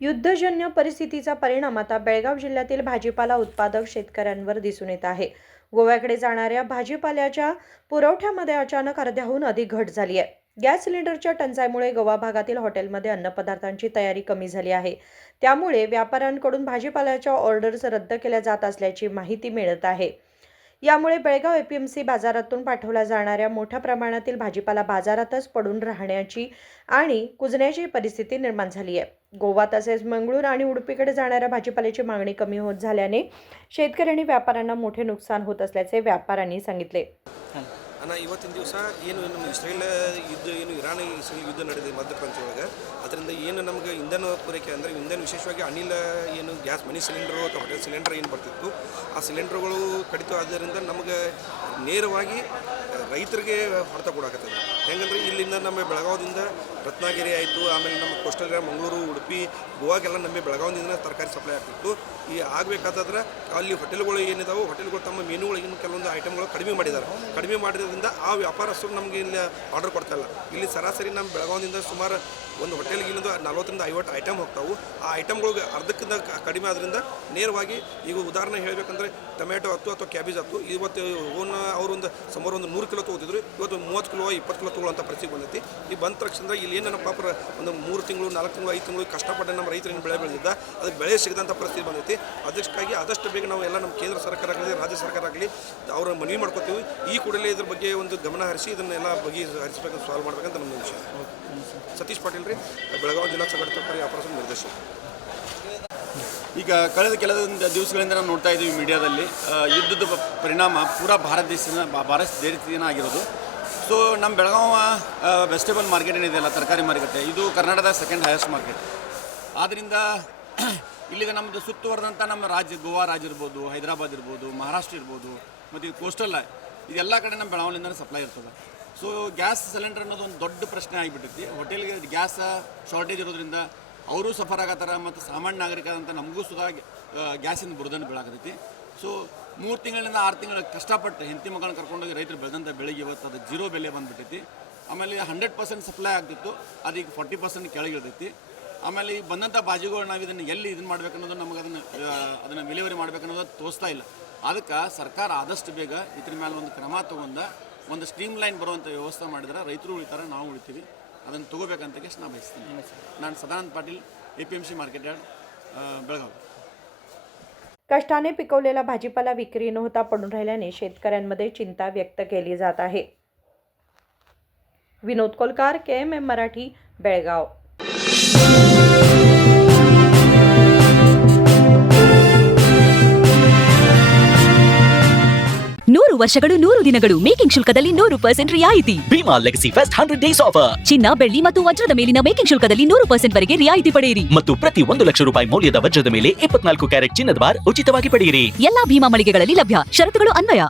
युद्धजन्य परिस्थितीचा परिणाम आता बेळगाव जिल्ह्यातील भाजीपाला उत्पादक शेतकऱ्यांवर दिसून येत आहे. गोव्याकडे जाणाऱ्या भाजीपाल्याच्या पुरवठ्यामध्ये अचानक अर्ध्याहून अधिक घट झाली आहे. गॅस सिलेंडरच्या टंचाईमुळे गोवा भागातील हॉटेलमध्ये अन्नपदार्थांची तयारी कमी झाली आहे. त्यामुळे व्यापाऱ्यांकडून भाजीपाल्याच्या ऑर्डर्स रद्द केल्या जात असल्याची माहिती मिळत आहे. यामुळे बेळगाव एपीएमसी बाजारातून पाठवला जाणाऱ्या मोठ्या प्रमाणातील भाजीपाला बाजारातच पडून राहण्याची आणि कुजण्याची परिस्थिती निर्माण झाली आहे. गोवा तसेच मंगळूर आणि उडुपीकडे जाणाऱ्या भाजीपाल्याची मागणी कमी होत झाल्याने शेतकरी आणि व्यापाऱ्यांना मोठे नुकसान होत असल्याचे व्यापाऱ्यांनी सांगितले. ಅಣ್ಣ ಇವತ್ತಿನ ದಿವಸ ಏನು ನಮ್ಮ ಇಸ್ರೇಲ್ ಯುದ್ಧ ಏನು ಇರಾನ್ ಇಸ್ರೇಲ್ ಯುದ್ಧ ನಡೆದಿದೆ ಮಧ್ಯಪ್ರಾಂತ್ಯ ಒಳಗೆ ಅದರಿಂದ ಏನು ನಮಗೆ ಇಂಧನ ಪೂರೈಕೆ ಅಂದರೆ ಇಂಧನ ವಿಶೇಷವಾಗಿ ಅನಿಲ ಏನು ಗ್ಯಾಸ್ ಮನಿ ಸಿಲಿಂಡರು ಅಥವಾ ಹೋಟೆಲ್ ಸಿಲಿಂಡರ್ ಏನು ಬರ್ತಿತ್ತು ಆ ಸಿಲಿಂಡರ್ಗಳು ಕಡಿತ ಆದ್ದರಿಂದ ನಮಗೆ ನೇರವಾಗಿ ರೈತರಿಗೆ ಹೊಡೆತ ಕೊಡಾಕತ್ತದ. ಹೆಂಗಂದ್ರೆ ಇಲ್ಲಿಂದ ನಮ್ಮ ಬೆಳಗಾವದಿಂದ ರತ್ನಗಿರಿ ಆಯಿತು, ಆಮೇಲೆ ನಮ್ಮ ಕೋಸ್ಟಲ್ ಮಂಗಳೂರು, ಉಡುಪಿ, ಗೋವಾಗೆಲ್ಲ ನಮ್ಮ ಬೆಳಗಾವದಿಂದ ತರಕಾರಿ ಸಪ್ಲೈ ಆಗ್ತಿತ್ತು. ಈ ಆಗಬೇಕಾದ್ರೆ ಅಲ್ಲಿ ಹೋಟೆಲ್ಗಳು ಏನಿದಾವೆ ಹೋಟೆಲ್ಗಳು ತಮ್ಮ ಮೆನುಗಳಿಗೆ ಕೆಲವೊಂದು ಐಟಮ್ಗಳು ಕಡಿಮೆ ಮಾಡಿರೋದ್ರಿಂದ ಆ ವ್ಯಾಪಾರಸ್ಥರು ನಮಗೆ ಇಲ್ಲಿ ಆರ್ಡರ್ ಕೊಡ್ತಾಯಿಲ್ಲ. ಇಲ್ಲಿ ಸರಾಸರಿ ನಮ್ಮ ಬೆಳಗಾವದಿಂದ ಸುಮಾರು ಒಂದು ಹೋಟೆಲ್ಗೆ ಇನ್ನೊಂದು 40ರಿಂದ 50 ಐಟಮ್ ಹೋಗ್ತಾವೆ. ಆ ಐಟಮ್ಗಳಿಗೆ ಅರ್ಧಕ್ಕಿಂತ ಕಡಿಮೆ ಆದ್ದರಿಂದ ನೇರವಾಗಿ ಈಗ ಉದಾಹರಣೆ ಹೇಳಬೇಕಂದ್ರೆ ಟೊಮೆಟೊ 10 ಅಥವಾ ಕ್ಯಾಬೇಜ್ 10 ಇವತ್ತು ಅವರು ಸುಮಾರು 100 ಕಿಲೋ ತೊಗೋತಿದ್ರು, ಇವತ್ತು 30 ಕಿಲೋ 20 ಕಿಲೋ ತೊಗೊಳ್ಳೋಂಥ ಪರಿಸ್ಥಿತಿ ಬಂದೈತಿ. ಈ ಬಂದ ತಕ್ಷಣ ಇಲ್ಲಿ ಏನು ನಮ್ಮ ಪಾಪ ಒಂದು 3 ತಿಂಗಳು 4 ತಿಂಗಳು 5 ತಿಂಗಳು ಕಷ್ಟಪಟ್ಟು ನಮ್ಮ ರೈತರೇನು ಬೆಳೆ ಬೆಳೆದಿದ್ದ ಅದು ಬೆಳೆ ಸಿಗದಂಥ ಪರಿಸ್ಥಿತಿ ಬಂದೈತಿ. ಅದಕ್ಕಾಗಿ ಆದಷ್ಟು ಬೇಗ ನಾವು ಎಲ್ಲ ನಮ್ಮ ಕೇಂದ್ರ ಸರ್ಕಾರ ಆಗಲಿ ರಾಜ್ಯ ಸರ್ಕಾರ ಆಗಲಿ ಅವರ ಮನವಿ ಮಾಡ್ಕೋತೀವಿ. ಈ ಕೂಡಲೇ ಇದ್ರ ಬಗ್ಗೆ ಒಂದು ಗಮನ ಹರಿಸಿ ಇದನ್ನೆಲ್ಲ ಬಗೆಹರಿಸಬೇಕಂತ ಸಾಲ್ವ್ ಮಾಡ್ಬೇಕಂತ ನಮ್ಮ ವಿಷಯ. ಸತೀಶ್ ಪಾಟೀಲ್ ರೀ, ಬೆಳಗಾವಿ ಜಿಲ್ಲಾ ಸಂಘಟನೆ ತರಕಾರಿ ಆಪರೇಷನ್ ನಿರ್ದೇಶಕ. ಈಗ ಕಳೆದ ಕೆಲವೊಂದು ದಿವಸಗಳಿಂದ ನಾವು ನೋಡ್ತಾ ಇದ್ದೀವಿ ಮೀಡಿಯಾದಲ್ಲಿ ಯುದ್ಧದ ಪರಿಣಾಮ ಪೂರಾ ಭಾರತ ದೇಶದಿಂದ ಆಗಿರೋದು. ಸೊ ನಮ್ಮ ಬೆಳಗಾವ ವೆಜಿಟೇಬಲ್ ಮಾರ್ಕೆಟ್ ಏನಿದೆಯಲ್ಲ, ತರಕಾರಿ ಮಾರುಕಟ್ಟೆ, ಇದು ಕರ್ನಾಟಕದ ಸೆಕೆಂಡ್ ಹೈಯೆಸ್ಟ್ ಮಾರ್ಕೆಟ್. ಆದ್ದರಿಂದ ಇಲ್ಲಿಗೆ ನಮ್ಮದು ಸುತ್ತುವರೆದಂಥ ನಮ್ಮ ರಾಜ್ಯ ಗೋವಾ ರಾಜ್ಯ ಇರ್ಬೋದು, ಹೈದರಾಬಾದ್ ಇರ್ಬೋದು, ಮಹಾರಾಷ್ಟ್ರ ಇರ್ಬೋದು, ಮತ್ತು ಇದು ಕೋಸ್ಟಲ್ ಇದೆಲ್ಲ ಕಡೆ ನಮ್ಮ ಬೆಳಗಾವಿಯಿಂದ ಸಪ್ಲೈ ಇರ್ತದೆ. ಸೊ ಗ್ಯಾಸ್ ಸಿಲಿಂಡರ್ ಅನ್ನೋದು ಒಂದು ದೊಡ್ಡ ಪ್ರಶ್ನೆ ಆಗಿಬಿಟ್ಟೈತಿ. ಹೋಟೆಲ್ಗೆ ಗ್ಯಾಸ್ ಶಾರ್ಟೇಜ್ ಇರೋದ್ರಿಂದ ಅವರು ಸಫರ್ ಆಗತ್ತಾರ, ಮತ್ತು ಸಾಮಾನ್ಯ ನಾಗರಿಕರಂತ ನಮಗೂ ಸುಧಾ ಗ್ಯಾಸಿಂದ ಬುರದನ್ನು ಬೀಳಾಕತ್ತೈತಿ. ಸೊ 3 ತಿಂಗಳಿಂದ 6 ತಿಂಗಳ ಕಷ್ಟಪಟ್ಟು ಹೆಂಡತಿ ಮಕ್ಕಳನ್ನ ಕರ್ಕೊಂಡೋಗಿ ರೈತರು ಬೆಳೆದಂಥ ಬೆಳೆಗೆ ಇವತ್ತು ಅದು 0 ಬೆಲೆ ಬಂದುಬಿಟ್ಟೈತಿ. ಆಮೇಲೆ 100% ಸಪ್ಲೈ ಆಗ್ತಿತ್ತು, ಅದೀಗ 40% ಕೆಳಗಿಳಿದೈತಿ. ಆಮೇಲೆ ಈ ಬಂದಂಥ ಬಾಜಿಗಳು ನಾವು ಇದನ್ನು ಎಲ್ಲಿ ಇದನ್ನು ಮಾಡ್ಬೇಕನ್ನೋದು ನಮಗೆ ಅದನ್ನು ವಿಲೇವರಿ ಮಾಡ್ಬೇಕನ್ನೋದು ತೋರಿಸ್ತಾ ಇಲ್ಲ. ಅದಕ್ಕೆ ಸರ್ಕಾರ ಆದಷ್ಟು ಬೇಗ ಇದ್ರ ಮೇಲೆ ಒಂದು ಕ್ರಮ ತೊಗೊಂಡು ಒಂದು ಸ್ಟ್ರೀಮ್ ಲೈನ್ ಬರುವಂಥ ವ್ಯವಸ್ಥೆ ಮಾಡಿದ್ರೆ ರೈತರು ಉಳಿತಾರೆ, ನಾವು ಉಳಿತೀವಿ. ಅದನ್ನು ತೊಗೋಬೇಕಂತ ನಾನು ಬಯಸ್ತೀನಿ. ನಾನು Sadanand Patil, APMC market yard, Belgaum. कष्टाने पिकवलेला भाजीपाला विक्री न होता पडून राहिल्याने शेतकऱ्यांमध्ये चिंता व्यक्त केली जात आहे. विनोद कोलकार, KMM मराठी, बेळगाव. ನೂರು ವರ್ಷಗಳು 100 ದಿನಗಳು ಮೇಕಿಂಗ್ ಶುಲ್ಕದಲ್ಲಿ 100% ರಿಯಾಯಿತಿ. Bhima legacy fest 100 days offer. ಚಿನ್ನ, ಬೆಳ್ಳಿ ಮತ್ತು ವಜ್ರದ ಮೇಲಿನ ಮೇಕಿಂಗ್ ಶುಲ್ಕದಲ್ಲಿ 100% ವರೆಗೆ ರಿಯಾಯಿತಿ ಪಡೆಯಿರಿ. ಮತ್ತು ಪ್ರತಿ 1 ಲಕ್ಷ ರೂಪಾಯಿ ಮೌಲ್ಯದ ವಜ್ರದ ಮೇಲೆ 24 ಕ್ಯಾರೆಟ್ ಚಿನ್ನದ ಬಾರ್ ಉಚಿತವಾಗಿ ಪಡೆಯಿರಿ. ಎಲ್ಲಾ ಭೀಮಾ ಮಳಿಗೆಗಳಲ್ಲಿ ಲಭ್ಯ. ಷರತ್ತುಗಳು ಅನ್ವಯ.